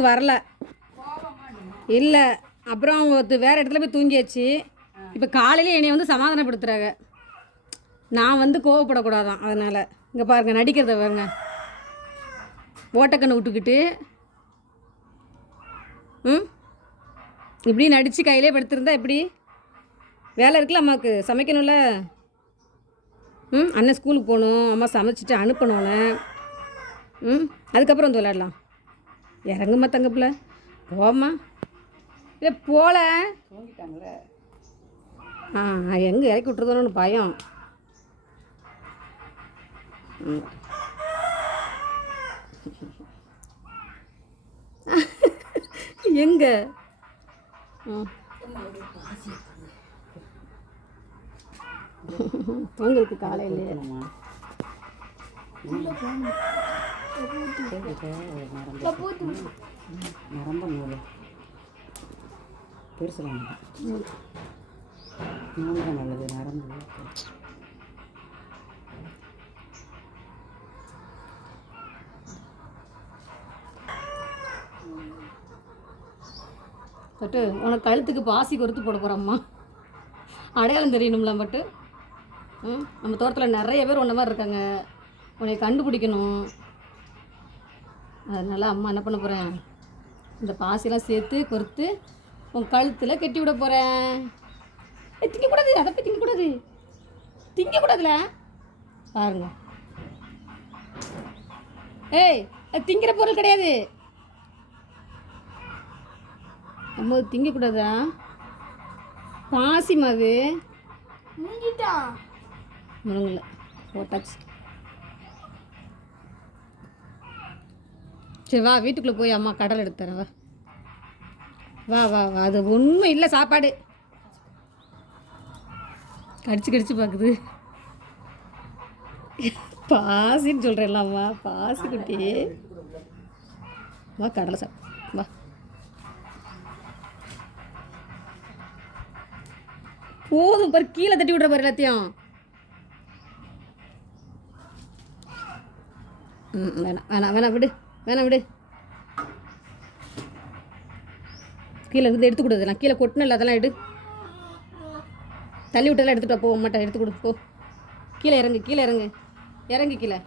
வரல இல்லை. அப்புறம் அவங்க வேறு இடத்துல போய் தூங்கியாச்சு. இப்போ காலையில் என்னை வந்து சமாதானப்படுத்துகிறாங்க. நான் வந்து கோவப்படக்கூடாதான். அதனால் இங்கே பாருங்கள், நடிக்கிறத பாருங்க. ஓட்டக்கண்ணை விட்டுக்கிட்டு இப்படி நடித்து கையிலே படுத்திருந்தா எப்படி? வேலை இருக்குல்ல அம்மாவுக்கு, சமைக்கணும்ல. அண்ணன் ஸ்கூலுக்கு போகணும், அம்மா சமைச்சிட்டு அனுப்பணுன்னு. அதுக்கப்புறம் வந்து விளையாடலாம். இறங்குமா தங்கப்பில், போம்மா. இல்லை போல எங்கே இறக்கி விட்டுருதோன்னு பயம். எங்க தூங்குறதுக்கு காலையில் நரம்ப நூல் பெருசு நூல் தான் நல்லது. நரம்பு பட்டு உனக்கு கழுத்துக்கு பாசி கொறுத்து போட போகிறோம்மா. அடையாளம் தெரியணும்ல பட்டு. நம்ம தோட்டத்தில் நிறைய பேர் உன்ன மாதிரி இருக்காங்க, உன்னை கண்டுபிடிக்கணும். அதனால் அம்மா என்ன பண்ண போகிறேன், இந்த பாசியெல்லாம் சேர்த்து கொறுத்து உன் கழுத்தில் கட்டி விட போகிறேன். திங்கக்கூடாது, அதை போய் திங்கக்கூடாது, திங்கக்கூடாதுல பாருங்க. ஏய், அது திங்கிற பொருள் கிடையாது. நம்ம திங்கக்கூடாதா? பாசி மாவு முழுங்கல போட்டாச்சு. சரி வா, வீட்டுக்குள்ளே போய் அம்மா கடலை எடுத்து தரேன். வா வா வா. அது ஒன்றும் இல்லை, சாப்பாடு கடிச்சு கடிச்சு பார்க்குது. பாசின்னு சொல்கிறேன்லாம்மா, பாசி குட்டி. வா கடலை வா. போதும் பாரு, கீழே தட்டி விட்ற பாரு எல்லாத்தையும். வேணாம் வேணாம் வேணாம், விடு, வேணாம் விடு. கீழே இருந்து எடுத்துக்கூடாது. நான் கீழே கொட்டினல, அதெல்லாம் எடு. தள்ளி விட்டெல்லாம் எடுத்துகிட்டு போக மாட்டேன். எடுத்து கொடு, போ. கீழே இறங்கு, கீழே இறங்கு, இறங்கு கீழே.